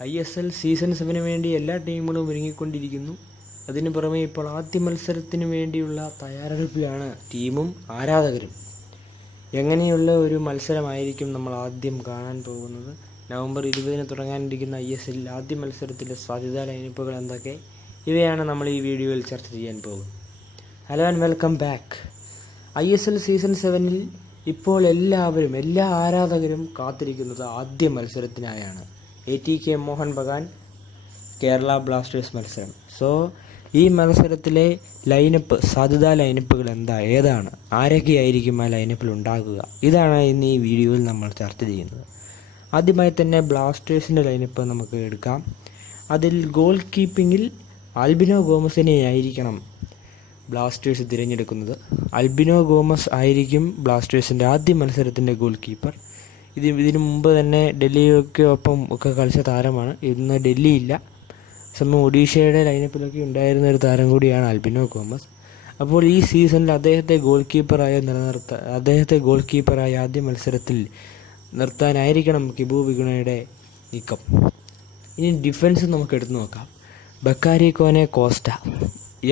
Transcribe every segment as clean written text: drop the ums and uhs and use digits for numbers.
ISL season 7 വേണ്ടി എല്ലാ ടീമുകളും ഒരുങ്ങിക്കൊണ്ടിരിക്കുന്നു. അതിനു പുറമെ ഇപ്പോൾ ആദ്യ മത്സരത്തിന് വേണ്ടിയുള്ള തയ്യാറെടുപ്പിലാണ് ടീമും ആരാധകരും. എങ്ങനെയുള്ള ഒരു മത്സരമായിരിക്കും നമ്മൾ ആദ്യം കാണാൻ പോകുന്നത്? നവംബർ 20 തുടങ്ങാനിരിക്കുന്ന ISL ആദ്യ മത്സരത്തിലെ സാധ്യതാ ലൈനപ്പുകൾ എന്തൊക്കെ? ഇവയാണ് നമ്മൾ ഈ വീഡിയോയിൽ ചർച്ച ചെയ്യാൻ പോകുന്നത്. Hello and welcome back. ISL season 7 ഇപ്പോൾ എല്ലാ ആരാധകരും കാത്തിരിക്കുന്നത് ആദ്യ മത്സരത്തിനായാണ്. ATK മോഹൻ ബഗാൻ കേരള ബ്ലാസ്റ്റേഴ്സ് മത്സരം. സോ ഈ മത്സരത്തിലെ ലൈനപ്പ്, സാധ്യതാ ലൈനപ്പുകൾ ഏതാണ്, ആരൊക്കെയായിരിക്കും ആ ലൈനപ്പിൽ ഉണ്ടാകുക? ഇതാണ് ഇന്ന് ഈ വീഡിയോയിൽ നമ്മൾ ചർച്ച ചെയ്യുന്നത്. ആദ്യമായി തന്നെ ബ്ലാസ്റ്റേഴ്സിൻ്റെ ലൈനപ്പ് നമുക്ക് എടുക്കാം. അതിൽ ഗോൾ കീപ്പിങ്ങിൽ ആൽബിനോ ഗോമസിനെ ആയിരിക്കണം ബ്ലാസ്റ്റേഴ്സ് തിരഞ്ഞെടുക്കുന്നത്. ആൽബിനോ ഗോമസ് ആയിരിക്കും ബ്ലാസ്റ്റേഴ്സിൻ്റെ ആദ്യ മത്സരത്തിൻ്റെ ഗോൾ കീപ്പർ. ഇതിനു മുമ്പ് തന്നെ ഡൽഹിയൊക്കെ ഒപ്പം ഒക്കെ കളിച്ച താരമാണ്. ഇന്ന് ഡൽഹിയില്ല, സമയം ഒഡീഷയുടെ ലൈനപ്പിലൊക്കെ ഉണ്ടായിരുന്ന ഒരു താരം കൂടിയാണ് ആൽബിനോ ഗോമസ്. അപ്പോൾ ഈ സീസണിൽ അദ്ദേഹത്തെ ഗോൾ കീപ്പറായി ആദ്യ മത്സരത്തിൽ നിർത്താനായിരിക്കണം കിബു വിഗുണയുടെ നീക്കം. ഇനി ഡിഫൻസ് നമുക്ക് എടുത്തു നോക്കാം. ബക്കാരി കോനെ, കോസ്റ്റ,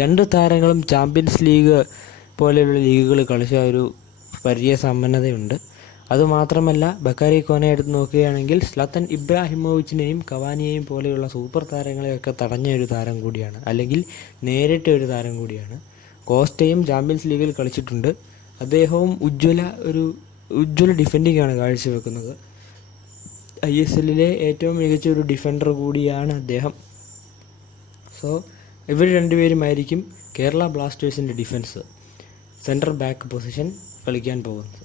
രണ്ട് താരങ്ങളും ചാമ്പ്യൻസ് ലീഗ് പോലെയുള്ള ലീഗുകൾ കളിച്ച ഒരു പരിചയസമ്പന്നതയുണ്ട്. അതുമാത്രമല്ല, ബക്കാരി കോനെ എടുത്ത് നോക്കുകയാണെങ്കിൽ സ്ലത്തൻ ഇബ്രാഹിമോവിച്ചിനെയും കവാനിയെയും പോലെയുള്ള സൂപ്പർ താരങ്ങളെയൊക്കെ തടഞ്ഞ ഒരു താരം കൂടിയാണ്, അല്ലെങ്കിൽ നേരിട്ട ഒരു താരം കൂടിയാണ്. കോസ്റ്റയും ചാമ്പ്യൻസ് ലീഗിൽ കളിച്ചിട്ടുണ്ട്. അദ്ദേഹവും ഉജ്ജ്വല ഡിഫെൻഡിംഗ് ആണ് കാഴ്ചവെക്കുന്നത്. ISLലെ ഏറ്റവും മികച്ച ഒരു ഡിഫൻഡർ കൂടിയാണ് അദ്ദേഹം. സോ ഇവർ രണ്ടുപേരുമായിരിക്കും കേരള ബ്ലാസ്റ്റേഴ്സിൻ്റെ ഡിഫൻസ്, സെൻറ്റർ ബാക്ക് പൊസിഷൻ കളിക്കാൻ പോകുന്നത്.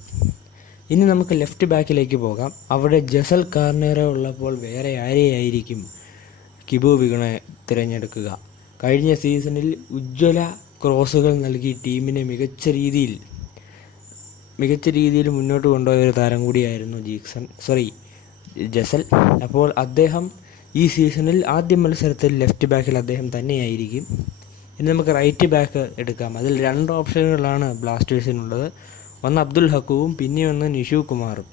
ഇനി നമുക്ക് ലെഫ്റ്റ് ബാക്കിലേക്ക് പോകാം. അവിടെ ജസൽ കാർണേറോ ഉള്ളപ്പോൾ വേറെ ആരെയായിരിക്കും കിബു വിഗുണ തിരഞ്ഞെടുക്കുക? കഴിഞ്ഞ സീസണിൽ ഉജ്ജ്വല ക്രോസുകൾ നൽകി ടീമിനെ മികച്ച രീതിയിൽ മുന്നോട്ട് കൊണ്ടുപോയ ഒരു താരം കൂടിയായിരുന്നു ജസൽ. അപ്പോൾ അദ്ദേഹം ഈ സീസണിൽ ആദ്യ മത്സരത്തിൽ ലെഫ്റ്റ് ബാക്കിൽ അദ്ദേഹം തന്നെയായിരിക്കും. ഇനി നമുക്ക് റൈറ്റ് ബാക്ക് എടുക്കാം. അതിൽ രണ്ട് ഓപ്ഷനുകളാണ് ബ്ലാസ്റ്റേഴ്സിനുള്ളത്. ഒന്ന് അബ്ദുൽ ഹക്കുവും പിന്നെ ഒന്ന് നിഷു കുമാറും.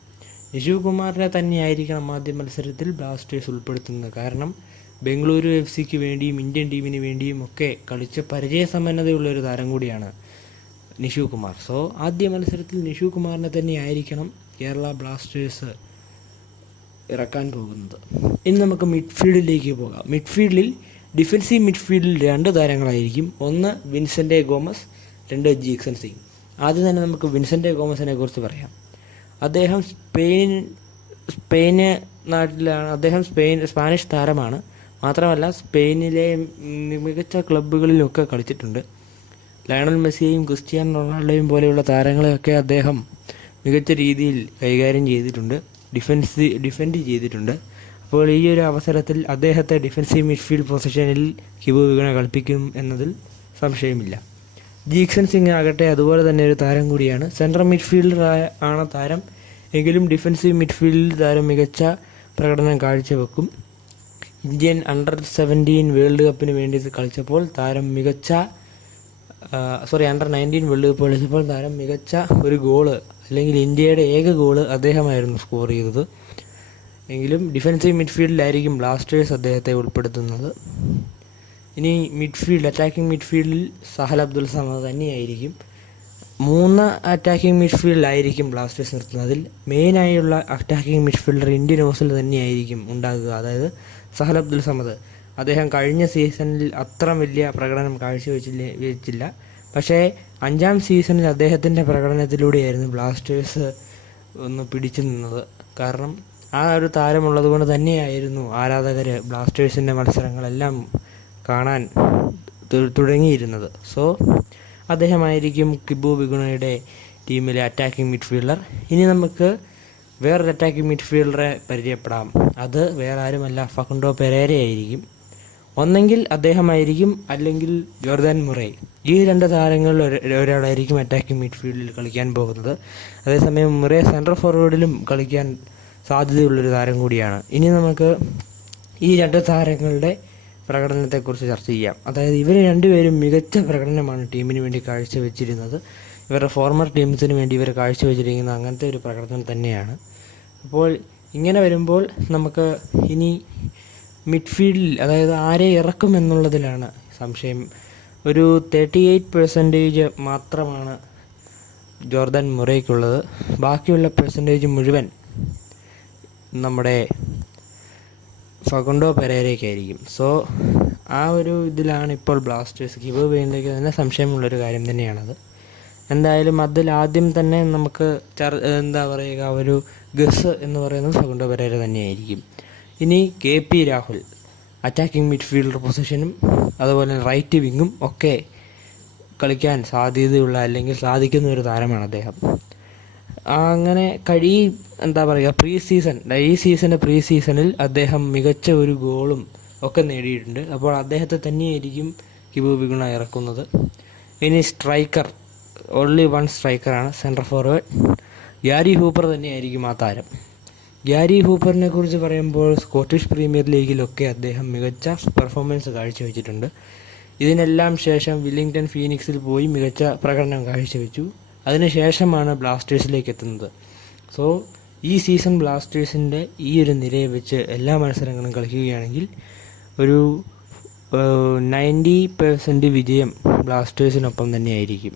നിഷു കുമാറിനെ തന്നെയായിരിക്കണം ആദ്യ മത്സരത്തിൽ ബ്ലാസ്റ്റേഴ്സ് ഉൾപ്പെടുത്തുന്നത്. കാരണം ബംഗളൂരു FC വേണ്ടിയും ഇന്ത്യൻ ടീമിന് വേണ്ടിയും ഒക്കെ കളിച്ച പരിചയസമ്പന്നതയുള്ളൊരു താരം കൂടിയാണ് നിഷു കുമാർ. സോ ആദ്യ മത്സരത്തിൽ നിഷു കുമാറിനെ തന്നെയായിരിക്കണം കേരള ബ്ലാസ്റ്റേഴ്സ് ഇറക്കാൻ പോകുന്നത്. ഇനി നമുക്ക് മിഡ്ഫീൽഡിലേക്ക് പോകാം. ഡിഫൻസീവ് മിഡ്ഫീൽഡിൽ രണ്ട് താരങ്ങളായിരിക്കും. ഒന്ന് വിൻസെൻ്റ് ഗോമസ്, രണ്ട് ജീക്സൺ സിംഗ്. ആദ്യം തന്നെ നമുക്ക് വിൻസെൻ്റ് ഗോമസിനെ കുറിച്ച് പറയാം. അദ്ദേഹം സ്പാനിഷ് താരമാണ്. മാത്രമല്ല സ്പെയിനിലെ മികച്ച ക്ലബ്ബുകളിലൊക്കെ കളിച്ചിട്ടുണ്ട്. ലയണൽ മെസ്സിയെയും ക്രിസ്ത്യാനോ റൊണാൾഡോയും പോലെയുള്ള താരങ്ങളെയൊക്കെ അദ്ദേഹം മികച്ച രീതിയിൽ കൈകാര്യം ചെയ്തിട്ടുണ്ട്, ഡിഫെൻഡ് ചെയ്തിട്ടുണ്ട്. അപ്പോൾ ഈ ഒരു അവസരത്തിൽ അദ്ദേഹത്തെ ഡിഫൻസീവ് മിഡ്ഫീൽഡ് പൊസിഷനിൽ കിബു വിഗുണ കളിപ്പിക്കും എന്നതിൽ സംശയമില്ല. ജീക്സൺ സിംഗ് ആകട്ടെ അതുപോലെ തന്നെ ഒരു താരം കൂടിയാണ്. സെൻട്രൽ മിഡ്ഫീൽഡർ ആണ് താരം, എങ്കിലും ഡിഫൻസീവ് മിഡ്ഫീൽഡിൽ താരം മികച്ച പ്രകടനം കാഴ്ചവെക്കും. ഇന്ത്യൻ അണ്ടർ-17 വേൾഡ് കപ്പിന് വേണ്ടി കളിച്ചപ്പോൾ താരം അണ്ടർ-19 വേൾഡ് കപ്പ് കളിച്ചപ്പോൾ താരം മികച്ച ഒരു ഗോള്, അല്ലെങ്കിൽ ഇന്ത്യയുടെ ഏക ഗോള് അദ്ദേഹമായിരുന്നു സ്കോർ ചെയ്തത്. എങ്കിലും ഡിഫൻസീവ് മിഡ്ഫീൽഡിലായിരിക്കും ബ്ലാസ്റ്റേഴ്സ് അദ്ദേഹത്തെ ഉൾപ്പെടുത്തുന്നത്. ഇനി അറ്റാക്കിംഗ് മിഡ്ഫീൽഡിൽ സഹൽ അബ്ദുൽ സമദ് തന്നെയായിരിക്കും. 3 അറ്റാക്കിംഗ് മിഡ്ഫീൽഡിലായിരിക്കും ബ്ലാസ്റ്റേഴ്സ് നിർത്തുന്നതിൽ മെയിനായുള്ള അറ്റാക്കിംഗ് മിഡ്ഫീൽഡർ ഇന്ത്യൻ ഓസിൽ തന്നെയായിരിക്കും ഉണ്ടാകുക, അതായത് സഹൽ അബ്ദുൽ സമദ്. അദ്ദേഹം കഴിഞ്ഞ സീസണിൽ അത്ര വലിയ പ്രകടനം കാഴ്ചവെച്ചില്ല. പക്ഷേ 5ാം സീസണിൽ അദ്ദേഹത്തിൻ്റെ പ്രകടനത്തിലൂടെയായിരുന്നു ബ്ലാസ്റ്റേഴ്സ് ഒന്ന് പിടിച്ചു നിന്നത്. കാരണം ആ ഒരു താരമുള്ളത് കൊണ്ട് തന്നെയായിരുന്നു ആരാധകർ ബ്ലാസ്റ്റേഴ്സിൻ്റെ മത്സരങ്ങളെല്ലാം കാണാൻ തുടങ്ങിയിരുന്നത്. സോ അദ്ദേഹമായിരിക്കും കിബു വിഗുണയുടെ ടീമിലെ അറ്റാക്കിംഗ് മിഡ്ഫീൽഡർ. ഇനി നമുക്ക് വേറൊരു അറ്റാക്കിംഗ് മിഡ്ഫീൽഡറെ പരിചയപ്പെടാം. അത് വേറെ ആരുമല്ല, ഫക്കുണ്ടോ പെരേരയായിരിക്കും. ഒന്നെങ്കിൽ അദ്ദേഹമായിരിക്കും, അല്ലെങ്കിൽ ജോർദാൻ മുറേ. ഈ രണ്ട് താരങ്ങളിൽ ഒരാളായിരിക്കും അറ്റാക്കിംഗ് മിഡ്ഫീൽഡിൽ കളിക്കാൻ പോകുന്നത്. അതേസമയം മുറേ സെൻട്രൽ ഫോർവേഡിലും കളിക്കാൻ സാധ്യതയുള്ളൊരു താരം കൂടിയാണ്. ഇനി നമുക്ക് ഈ രണ്ട് താരങ്ങളുടെ പ്രകടനത്തെക്കുറിച്ച് ചർച്ച ചെയ്യാം. അതായത് ഇവർ രണ്ടുപേരും മികച്ച പ്രകടനമാണ് ടീമിന് വേണ്ടി കാഴ്ചവെച്ചിരുന്നത്. ഇവരുടെ ഫോർമർ ടീംസിന് വേണ്ടി ഇവർ കാഴ്ചവെച്ചിരിക്കുന്നത് അങ്ങനത്തെ ഒരു പ്രകടനം തന്നെയാണ്. അപ്പോൾ ഇങ്ങനെ വരുമ്പോൾ നമുക്ക് ഇനി മിഡ്ഫീൽഡിൽ അതായത് ആരെ ഇറക്കും എന്നുള്ളതിലാണ് സംശയം. ഒരു 38% മാത്രമാണ് ജോർദാൻ മൊറേയ്ക്കുള്ളത്. ബാക്കിയുള്ള പെർസെൻറ്റേജ് മുഴുവൻ നമ്മുടെ ഫഗുണ്ടോ പെരേരയ്ക്കായിരിക്കും. സോ ആ ഒരു ഇതിലാണ് ഇപ്പോൾ ബ്ലാസ്റ്റേഴ്സ് ഗിവ് വേണ്ടേക്ക് തന്നെ സംശയമുള്ളൊരു കാര്യം തന്നെയാണത്. എന്തായാലും അതിൽ ആദ്യം തന്നെ നമുക്ക് എന്താ പറയുക, ഒരു ഗസ് എന്ന് പറയുന്നത് ഫഗുണ്ടോ പെരേര തന്നെയായിരിക്കും. ഇനി KP രാഹുൽ അറ്റാക്കിംഗ് മിഡ്ഫീൽഡർ പൊസിഷനും അതുപോലെ റൈറ്റ് വിങ്ങും ഒക്കെ കളിക്കാൻ സാധ്യതയുള്ള അല്ലെങ്കിൽ സാധിക്കുന്ന ഒരു താരമാണ് അദ്ദേഹം. അങ്ങനെ എന്താ പറയുക, ഈ പ്രീ സീസണിൽ അദ്ദേഹം മികച്ച ഒരു ഗോളും ഒക്കെ നേടിയിട്ടുണ്ട്. അപ്പോൾ അദ്ദേഹത്തെ തന്നെയായിരിക്കും കിബു വിഗുണ ഇറക്കുന്നത്. ഇനി സ്ട്രൈക്കർ, ഓൺലി വൺ സ്ട്രൈക്കറാണ്, സെൻട്രൽ ഫോർവേഡ് ഗ്യാരി ഹൂപ്പർ തന്നെയായിരിക്കും ആ താരം. ഗ്യാരി ഹൂപ്പറിനെ കുറിച്ച് പറയുമ്പോൾ സ്കോട്ടിഷ് പ്രീമിയർ ലീഗിലൊക്കെ അദ്ദേഹം മികച്ച പെർഫോമൻസ് കാഴ്ചവെച്ചിട്ടുണ്ട്. ഇതിനെല്ലാം ശേഷം വില്ലിംഗ്ടൺ ഫീനിക്സിൽ പോയി മികച്ച പ്രകടനം കാഴ്ചവെച്ചു. അതിനുശേഷമാണ് ബ്ലാസ്റ്റേഴ്സിലേക്ക് എത്തുന്നത്. സോ ഈ സീസൺ ബ്ലാസ്റ്റേഴ്സിൻ്റെ ഈ ഒരു നിരയെ വെച്ച് എല്ലാ മത്സരങ്ങളും കളിക്കുകയാണെങ്കിൽ ഒരു 90% വിജയം ബ്ലാസ്റ്റേഴ്സിനൊപ്പം തന്നെയായിരിക്കും.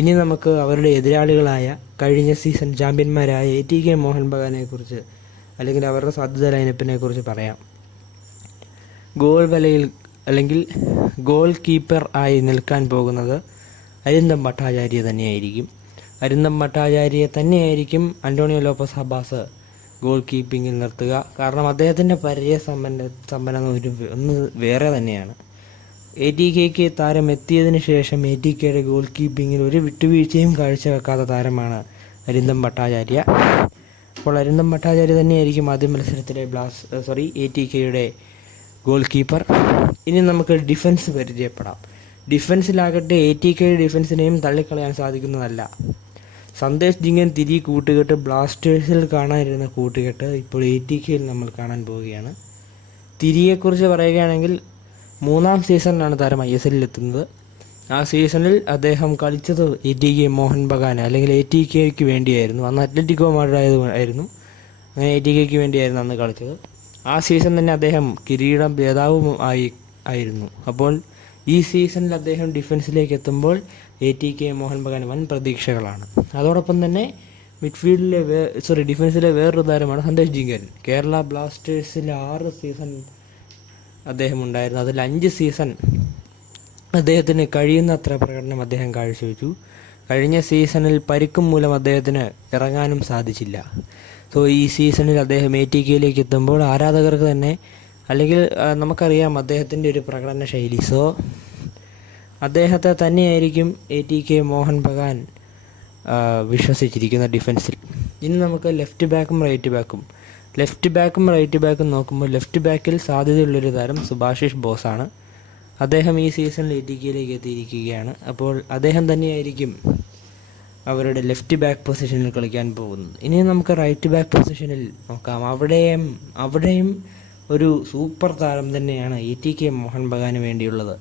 ഇനി നമുക്ക് അവരുടെ എതിരാളികളായ കഴിഞ്ഞ സീസൺ ചാമ്പ്യന്മാരായ ATK മോഹൻ ബഗാനെ കുറിച്ച് അല്ലെങ്കിൽ അവരുടെ സാധ്യത ലൈനപ്പിനെ കുറിച്ച് പറയാം. ഗോൾ വലയിൽ അല്ലെങ്കിൽ ഗോൾ കീപ്പർ ആയി നിൽക്കാൻ പോകുന്നത് അരിന്ദം ഭട്ടാചാര്യ തന്നെയായിരിക്കും. അരിന്ദം ഭട്ടാചാര്യയെ തന്നെയായിരിക്കും അന്റോണിയോ ലോപ്പസ് ഹബാസ് ഗോൾ കീപ്പിങ്ങിൽ നിർത്തുക. കാരണം അദ്ദേഹത്തിൻ്റെ സമ്പന്നം ഒന്ന് വേറെ തന്നെയാണ്. ATKക്ക് താരം എത്തിയതിന് ശേഷം ATKയുടെ ഗോൾ കീപ്പിങ്ങിൽ ഒരു വിട്ടുവീഴ്ചയും കാഴ്ചവെക്കാത്ത താരമാണ് അരിന്ദം ഭട്ടാചാര്യ. അപ്പോൾ അരിന്ദം ഭട്ടാചാര്യ തന്നെയായിരിക്കും ആദ്യ മത്സരത്തിലെ ATKയുടെ ഗോൾ കീപ്പർ. ഇനി നമുക്ക് ഡിഫൻസ് പരിചയപ്പെടാം. ഡിഫൻസിലാകട്ടെ ATKയുടെ ഡിഫൻസിനെയും തള്ളിക്കളയാൻ സാധിക്കുന്നതല്ല. സന്ദേശ് ജിങ്കൻ കൂട്ടുകെട്ട് ബ്ലാസ്റ്റേഴ്സിൽ കാണാനിരുന്ന കൂട്ടുകെട്ട് ഇപ്പോൾ ATKയിൽ നമ്മൾ കാണാൻ പോവുകയാണ്. തിരിയെക്കുറിച്ച് പറയുകയാണെങ്കിൽ 3-ാം സീസണിലാണ് താരം ISL എത്തുന്നത്. ആ സീസണിൽ അദ്ദേഹം കളിച്ചത് ATK മോഹൻ ബഗാൻ അല്ലെങ്കിൽ ATKയ്ക്ക് വേണ്ടിയായിരുന്നു. അന്ന് അത്ലറ്റിക്കോ മാഡ്രിഡ് ആയിരുന്നു. അങ്ങനെ ATKയ്ക്ക് വേണ്ടിയായിരുന്നു അന്ന് കളിച്ചത്. ആ സീസൺ തന്നെ അദ്ദേഹം കിരീടം ജേതാവും ആയിരുന്നു. അപ്പോൾ ഈ സീസണിൽ അദ്ദേഹം ഡിഫൻസിലേക്ക് എത്തുമ്പോൾ ATK മോഹൻ ബഗാൻ വൻ പ്രതീക്ഷകളാണ്. അതോടൊപ്പം തന്നെ ഡിഫൻസിലെ വേറൊരു താരമാണ് സന്ദേശ് ജിങ്കൻ. കേരള ബ്ലാസ്റ്റേഴ്സിൽ 6 സീസൺ അദ്ദേഹം ഉണ്ടായിരുന്നു. അതിൽ 5 സീസൺ അദ്ദേഹത്തിന് കഴിയുന്നത്ര പ്രകടനം അദ്ദേഹം കാഴ്ചവെച്ചു. കഴിഞ്ഞ സീസണിൽ പരിക്കും മൂലം അദ്ദേഹത്തിന് ഇറങ്ങാനും സാധിച്ചില്ല. സോ ഈ സീസണിൽ അദ്ദേഹം ATKയിലേക്ക് എത്തുമ്പോൾ ആരാധകർക്ക് തന്നെ അല്ലെങ്കിൽ നമുക്കറിയാം അദ്ദേഹത്തിൻ്റെ ഒരു പ്രകടന ശൈലി. സോ അദ്ദേഹത്തെ തന്നെയായിരിക്കും ATK മോഹൻ ബഗാൻ വിശ്വസിച്ചിരിക്കുന്ന ഡിഫൻസിൽ. ഇനി നമുക്ക് ലെഫ്റ്റ് ബാക്കും റൈറ്റ് ബാക്കും നോക്കുമ്പോൾ ലെഫ്റ്റ് ബാക്കിൽ സാധ്യതയുള്ളൊരു താരം സുഭാഷിഷ് ബോസാണ്. അദ്ദേഹം ഈ സീസണിൽ ATKയിലേക്ക് എത്തിയിരിക്കുകയാണ്. അപ്പോൾ അദ്ദേഹം തന്നെയായിരിക്കും അവരുടെ ലെഫ്റ്റ് ബാക്ക് പൊസിഷനിൽ കളിക്കാൻ പോകുന്നത്. ഇനി നമുക്ക് റൈറ്റ് ബാക്ക് പൊസിഷനിൽ നോക്കാം. അവിടെയും ഒരു സൂപ്പർ താരം തന്നെയാണ് ATK മോഹൻ ബഗാന് വേണ്ടിയുള്ളത്.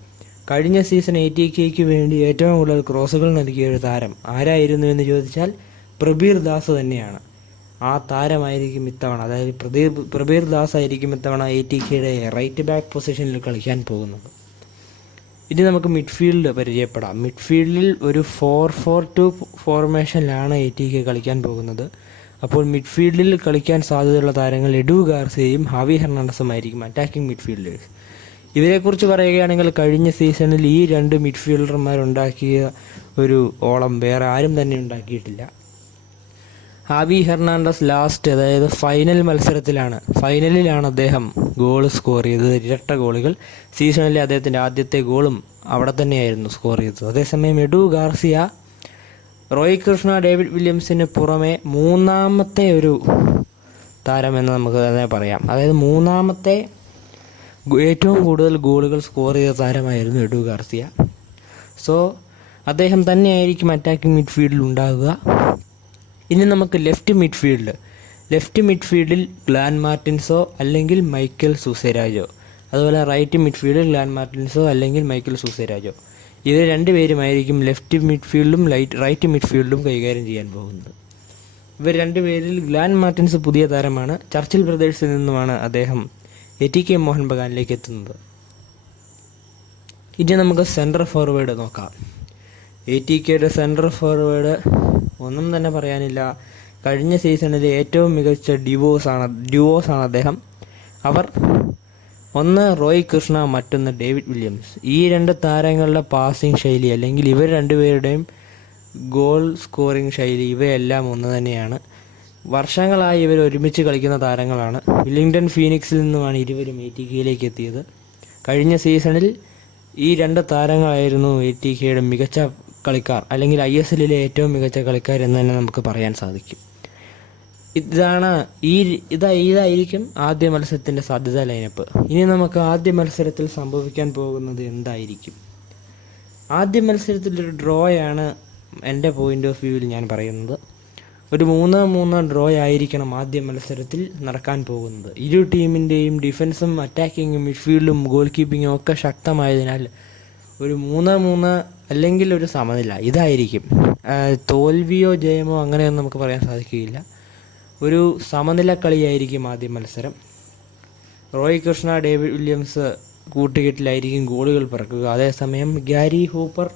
കഴിഞ്ഞ സീസൺ ATKയ്ക്ക് വേണ്ടി ഏറ്റവും കൂടുതൽ ക്രോസുകൾ നൽകിയ ഒരു താരം ആരായിരുന്നു എന്ന് ചോദിച്ചാൽ പ്രബീർ ദാസ് തന്നെയാണ്. ആ താരമായിരിക്കും ഇത്തവണ, അതായത് പ്രബീർ ദാസ് ആയിരിക്കും ഇത്തവണ ATKയുടെ റൈറ്റ് ബാക്ക് പൊസിഷനിൽ കളിക്കാൻ പോകുന്നത്. ഇനി നമുക്ക് മിഡ്ഫീൽഡ് പരിചയപ്പെടാം. മിഡ്ഫീൽഡിൽ ഒരു 4-4-2 ഫോർമേഷനിലാണ് ATK കളിക്കാൻ പോകുന്നത്. അപ്പോൾ മിഡ്ഫീൽഡിൽ കളിക്കാൻ സാധ്യതയുള്ള താരങ്ങൾ എഡു ഗാർസിയയും ഹാവി ഹെർണാണ്ടസുമായിരിക്കും അറ്റാക്കിംഗ് മിഡ്ഫീൽഡേഴ്സ്. ഇവരെക്കുറിച്ച് പറയുകയാണെങ്കിൽ കഴിഞ്ഞ സീസണിൽ ഈ 2 മിഡ്ഫീൽഡർമാരുണ്ടാക്കിയ ഒരു ഓളം വേറെ ആരും തന്നെ ഉണ്ടാക്കിയിട്ടില്ല. ഹാവി ഹെർണാണ്ടസ് അതായത് ഫൈനലിലാണ് അദ്ദേഹം ഗോൾ സ്കോർ ചെയ്തത്, 2 ഗോളുകൾ. സീസണിലെ അദ്ദേഹത്തിൻ്റെ ആദ്യത്തെ ഗോളും അവിടെ തന്നെയായിരുന്നു സ്കോർ ചെയ്തത്. അതേസമയം എഡു ഗാർസിയ റോയ് കൃഷ്ണ, ഡേവിഡ് വില്യംസിന് പുറമെ 3-ാമത്തെ ഒരു താരമെന്ന് നമുക്ക് തന്നെ പറയാം. അതായത് 3-ാമത്തെ ഏറ്റവും കൂടുതൽ ഗോളുകൾ സ്കോർ ചെയ്ത താരമായിരുന്നു എഡു ഗാർസിയ. സോ അദ്ദേഹം തന്നെയായിരിക്കും അറ്റാക്കിംഗ് മിഡ്ഫീൽഡിൽ ഉണ്ടാകുക. ഇനി നമുക്ക് ലെഫ്റ്റ് മിഡ്ഫീൽഡിൽ ഗ്ലാൻ മാർട്ടിൻസോ അല്ലെങ്കിൽ മൈക്കൽ സുസെരാജോ, അതുപോലെ റൈറ്റ് മിഡ്ഫീൽഡിൽ ഗ്ലാൻ മാർട്ടിൻസോ അല്ലെങ്കിൽ മൈക്കൽ സുസെരാജോ. ഇവർ 2 പേരുമായിരിക്കും ലെഫ്റ്റ് മിഡ്ഫീൽഡും റൈറ്റ് മിഡ്ഫീൽഡും കൈകാര്യം ചെയ്യാൻ പോകുന്നത്. ഇവർ 2 പേരിൽ ഗ്ലാൻ മാർട്ടിൻസ് പുതിയ താരമാണ്. ചർച്ചിൽ ബ്രദേഴ്സിൽ നിന്നുമാണ് അദ്ദേഹം ATK മോഹൻ ബഗാനിലേക്ക് എത്തുന്നത്. ഇനി നമുക്ക് സെൻട്രൽ ഫോർവേഡ് നോക്കാം. ATKയുടെ സെൻട്രൽ ഫോർവേഡ് ഒന്നും തന്നെ പറയാനില്ല. കഴിഞ്ഞ സീസണിലെ ഏറ്റവും മികച്ച ഡ്യുവോസാണ് അദ്ദേഹം. അവർ ഒന്ന് റോയ് കൃഷ്ണ, മറ്റൊന്ന് ഡേവിഡ് വില്യംസ്. ഈ രണ്ട് താരങ്ങളുടെ പാസിംഗ് ശൈലി അല്ലെങ്കിൽ ഇവർ രണ്ടുപേരുടെയും ഗോൾ സ്കോറിംഗ് ശൈലി ഇവയെല്ലാം ഒന്ന് തന്നെയാണ്. വർഷങ്ങളായി ഇവർ ഒരുമിച്ച് കളിക്കുന്ന താരങ്ങളാണ്. വില്ലിംഗ്ടൺ ഫീനിക്സിൽ നിന്നുമാണ് ഇരുവരും ATKയിലേക്ക് എത്തിയത്. കഴിഞ്ഞ സീസണിൽ ഈ രണ്ട് താരങ്ങളായിരുന്നു ATKയുടെ മികച്ച കളിക്കാർ, അല്ലെങ്കിൽ ISLലെ ഏറ്റവും മികച്ച കളിക്കാർ എന്ന് തന്നെ നമുക്ക് പറയാൻ സാധിക്കും. ഇതായിരിക്കും ആദ്യ മത്സരത്തിൻ്റെ സാധ്യതാ ലൈനപ്പ്. ഇനി നമുക്ക് ആദ്യ മത്സരത്തിൽ സംഭവിക്കാൻ പോകുന്നത് എന്തായിരിക്കും? ആദ്യ മത്സരത്തിലൊരു ഡ്രോയാണ് എൻ്റെ പോയിൻ്റ് ഓഫ് വ്യൂവിൽ ഞാൻ പറയുന്നത്. ഒരു 3-3 ഡ്രോ ആയിരിക്കണം ആദ്യ മത്സരത്തിൽ നടക്കാൻ പോകുന്നത്. ഇരു ടീമിൻ്റെയും ഡിഫൻസും അറ്റാക്കിങ്ങും മിഡ്ഫീൽഡും ഗോൾ കീപ്പിങ്ങും ഒക്കെ ശക്തമായതിനാൽ ഒരു 3-3 അല്ലെങ്കിൽ ഒരു സമനില ഇതായിരിക്കും. തോൽവിയോ ജയമോ അങ്ങനെയൊന്നും നമുക്ക് പറയാൻ സാധിക്കുകയില്ല. ഒരു സമനില കളിയായിരിക്കും ആദ്യ മത്സരം. റോയ് കൃഷ്ണ, ഡേവിഡ് വില്യംസ് കൂട്ടുകെട്ടിലായിരിക്കും ഗോളുകൾ പിറക്കുക. അതേസമയം ഗ്യാരി ഹൂപ്പർ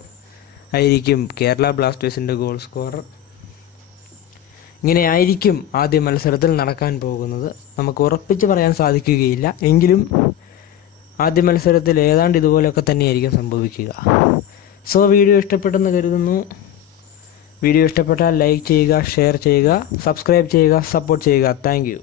ആയിരിക്കും കേരള ബ്ലാസ്റ്റേഴ്സിൻ്റെ ഗോൾ സ്കോറർ. ഇങ്ങനെ ആയിരിക്കും ആദ്യ മത്സരത്തിൽ നടക്കാൻ പോകുന്നത്. നമുക്ക് ഉറപ്പിച്ച് പറയാൻ സാധിക്കുകയില്ല, എങ്കിലും ആദ്യ മത്സരത്തിൽ ഏതാണ്ട് ഇതുപോലെയൊക്കെ തന്നെയായിരിക്കും സംഭവിക്കുക. സോ വീഡിയോ ഇഷ്ടപ്പെട്ടെന്ന് കരുതുന്നു. വീഡിയോ ഇഷ്ടപ്പെട്ടാൽ ലൈക്ക് ചെയ്യുക, ഷെയർ ചെയ്യുക, സബ്സ്ക്രൈബ് ചെയ്യുക, സപ്പോർട്ട് ചെയ്യുക. Thank you.